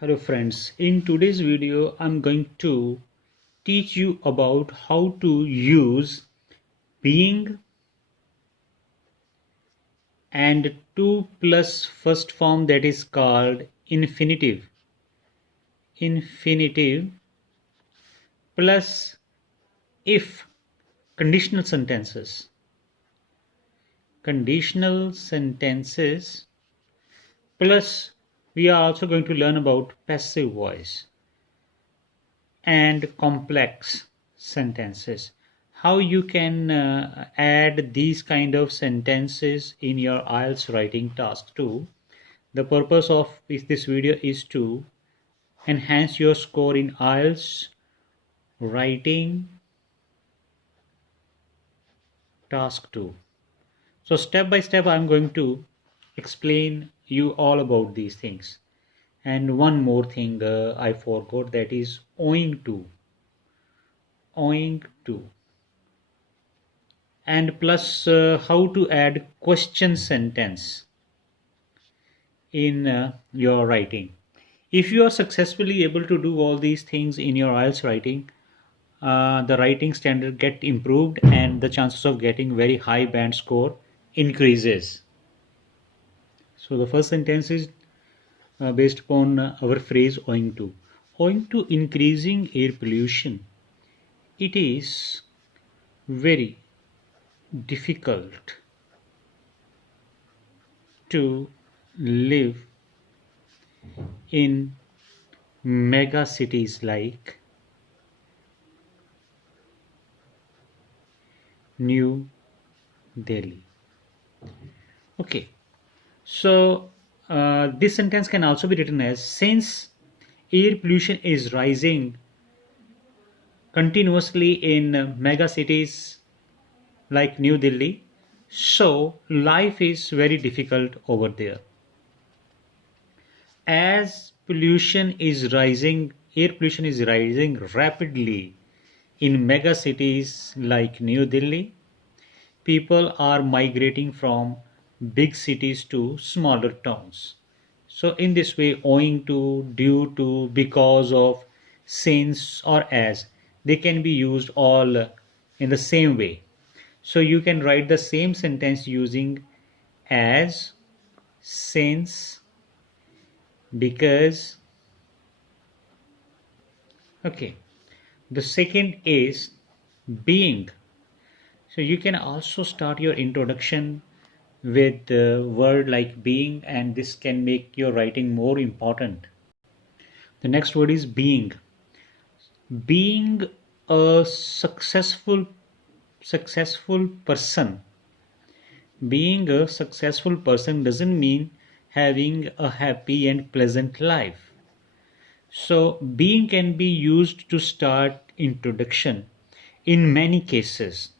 Hello friends, in today's video I'm going to teach you about how to use being and to plus first form, that is called infinitive plus if conditional sentences plus we are also going to learn about passive voice and complex sentences. How you can add these kind of sentences in your IELTS writing task too. The purpose of this video is to enhance your score in IELTS writing task 2. So step by step I'm going to explain you all about these things. And one more thing I forgot, that is owing to and plus how to add question sentence in your writing. If you are successfully able to do all these things in your IELTS writing, the writing standard get improved and the chances of getting very high band score increases. So the first sentence is based upon our phrase owing to. Owing to increasing air pollution, it is very difficult to live in mega cities like New Delhi. Okay, so this sentence can also be written as, since air pollution is rising continuously in mega cities like New Delhi, so life is very difficult over there. As air pollution is rising rapidly in mega cities like New Delhi, people are migrating from big cities to smaller towns. So, in this way, owing to, due to, because of, since, or as, they can be used all in the same way. So, you can write the same sentence using as, since, because. Okay, the second is being. So you can also start your introduction with the word like being, and this can make your writing more important. The next word is being. Being a successful person. Being a successful person doesn't mean having a happy and pleasant life. So being can be used to start introduction in many cases.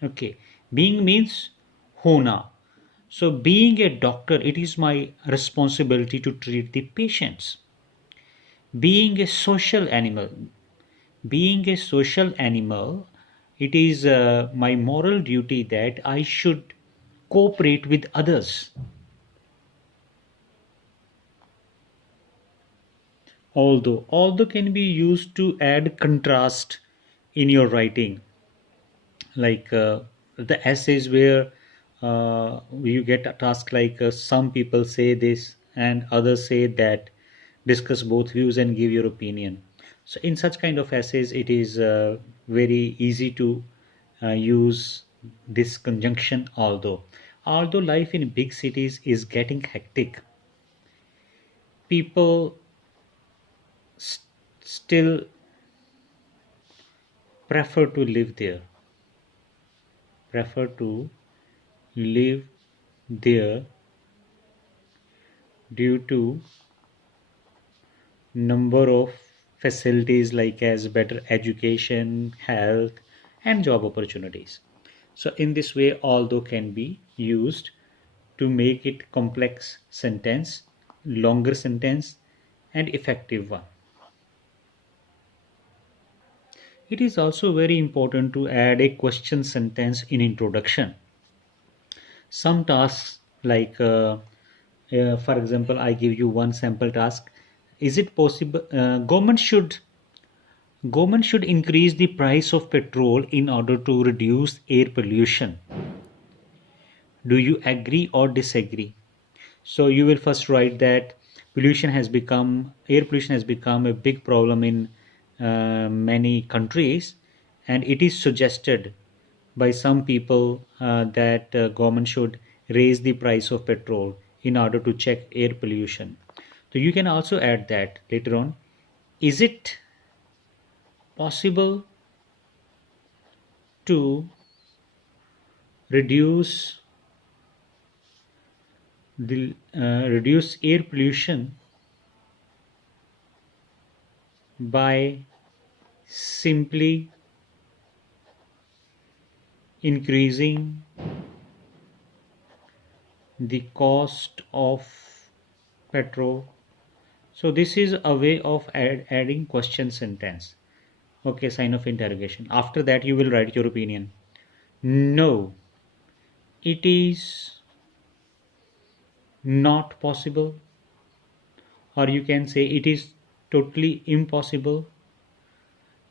Okay, being means hona. So being a doctor, it is my responsibility to treat the patients. Being a social animal, it is my moral duty that I should cooperate with others. Although can be used to add contrast in your writing, like the essays where you get a task like some people say this and others say that, discuss both views and give your opinion. So in such kind of essays it is very easy to use this conjunction. Although life in big cities is getting hectic, people still prefer to live there prefer to live there due to number of facilities like as better education, health, and job opportunities. So in this way, although can be used to make it complex sentence, longer sentence, and effective one. It is also very important to add a question sentence in introduction. Some tasks like for example, I give you one sample task is it possible government should increase the price of petrol in order to reduce air pollution. Do you agree or disagree? So you will first write that air pollution has become a big problem in many countries, and it is suggested by some people that government should raise the price of petrol in order to check air pollution. So you can also add that later on. Is it possible to reduce reduce air pollution by simply increasing the cost of petrol? So this is a way of adding question sentence. Okay, sign of interrogation. After that you will write your opinion. No, it is not possible, or you can say it is totally impossible.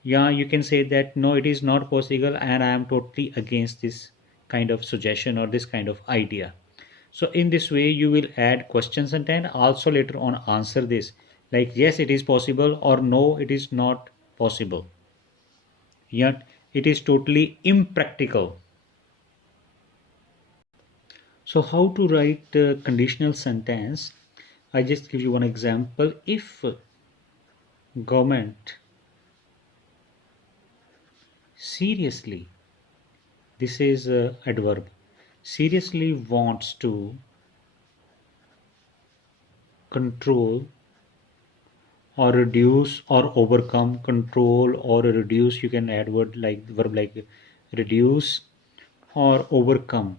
Yeah, you can say that no, it is not possible and I am totally against this kind of suggestion or this kind of idea. So in this way you will add questions and then also later on answer this, like yes it is possible or no it is not possible, yet it is totally impractical. So how to write a conditional sentence? I just give you one example. If government seriously, this is a adverb, seriously wants to control or reduce or overcome, control or reduce, you can add verb like reduce or overcome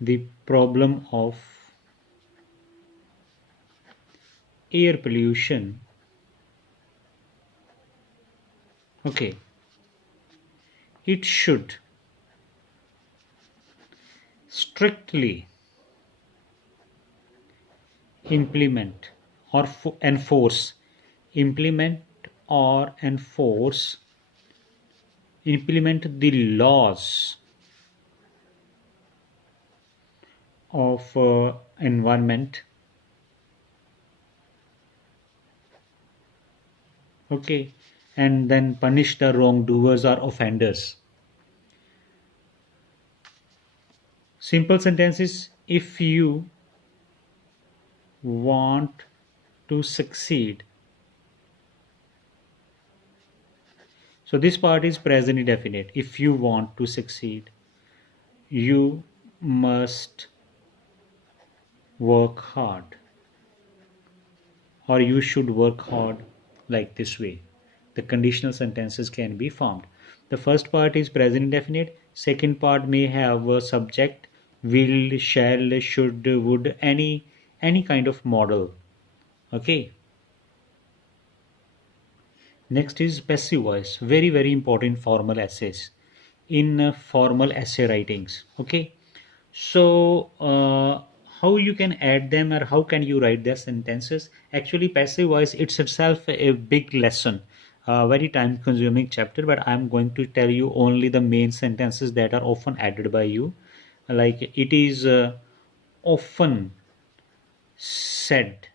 the problem of air pollution. Okay, it should strictly implement or enforce, implement or enforce, implement the laws of environment. Okay, and then punish the wrongdoers or offenders. Simple sentences: if you want to succeed. So this part is present indefinite. If you want to succeed, you must work hard, or you should work hard, like this way. The conditional sentences can be formed. The first part is present indefinite. Second part may have a subject, will, shall, should, would, any kind of model. Okay. Next is passive voice. Very, very important formal essays. In formal essay writings. Okay. So how you can add them, or how can you write their sentences? Actually, passive voice it's itself a big lesson, very time consuming chapter, but I'm going to tell you only the main sentences that are often added by you. Like it is often said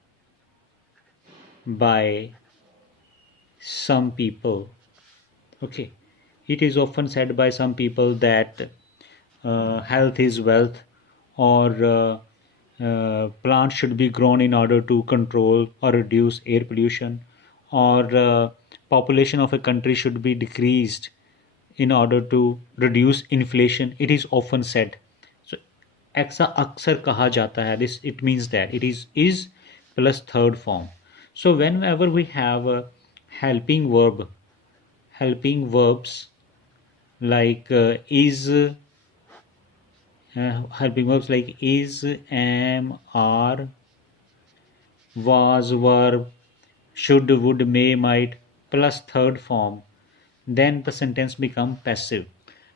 by some people. Okay, it is often said by some people that health is wealth, or plants should be grown in order to control or reduce air pollution, or population of a country should be decreased in order to reduce inflation. It is often said. So ऐसा अक्सर कहा जाता है. This it means that it is plus third form. So whenever we have a helping verbs like helping verbs like is, am, are, was, verb, should, would, may, might, plus third form, then the sentence become passive.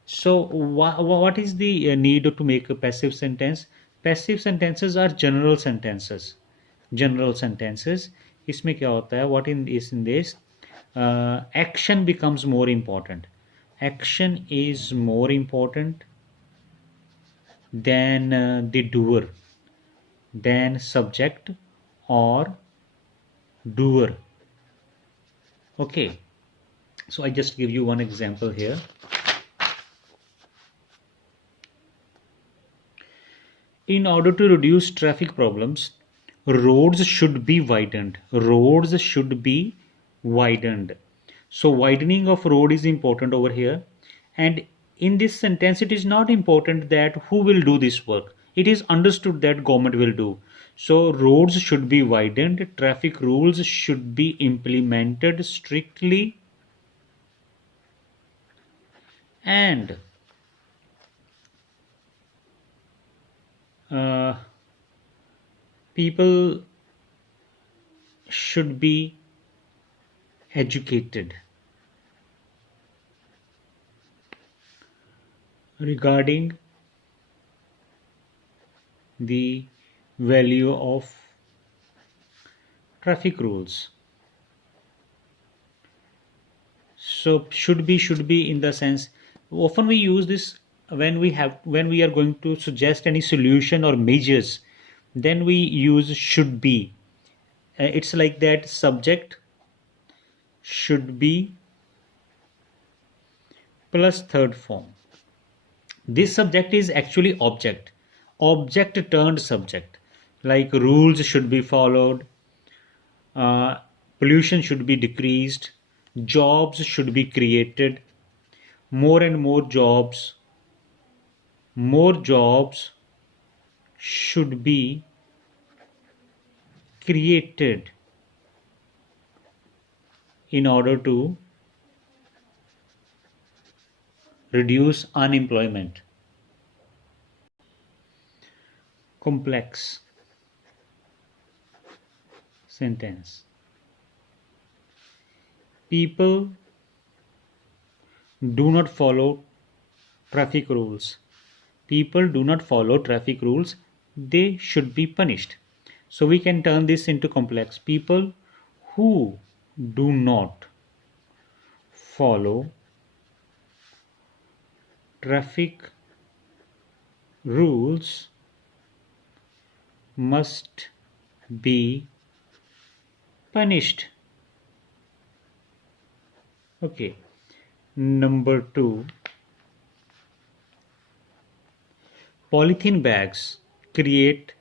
So what is the need to make a passive sentence? Passive sentences are general sentences. general sentences. इसमें क्या होता है, what in is in this, action becomes more important. Action is more important than the doer, than subject or doer. Okay, so I just give you one example here. In order to reduce traffic problems, roads should be widened. Roads should be widened. So widening of road is important over here. And in this sentence, it is not important that who will do this work. It is understood that government will do. So roads should be widened. Traffic rules should be implemented strictly. And people should be educated regarding the value of traffic rules. So should be in the sense, often we use this when we are going to suggest any solution or measures, then we use should be. It's like that, subject should be plus third form. This subject is actually object turned subject, like rules should be followed, pollution should be decreased, jobs should be created, more and more jobs should be created in order to reduce unemployment. Complex sentence. People do not follow traffic rules. People do not follow traffic rules. They should be punished. So we can turn this into complex. People who do not follow traffic rules must be punished. Okay, number 2, polythene bags create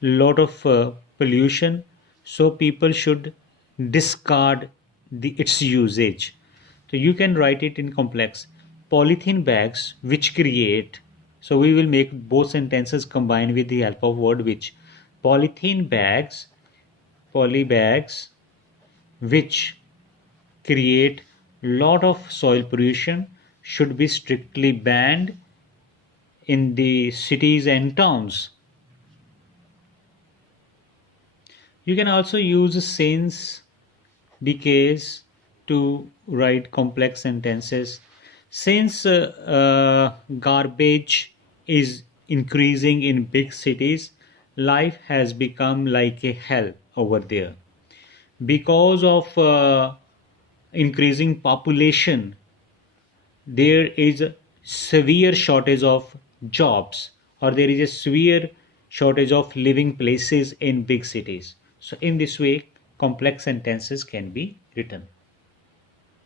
lot of pollution, so people should discard its usage. So you can write it in complex. Polythene bags which create, so we will make both sentences combined with the help of word which. Polythene bags, polybags which create lot of soil pollution should be strictly banned in the cities and towns. You can also use since, because to write complex sentences. Since garbage is increasing in big cities, life has become like a hell over there. Because of increasing population, there is a severe shortage of jobs, or there is a severe shortage of living places in big cities. So in this way, complex sentences can be written.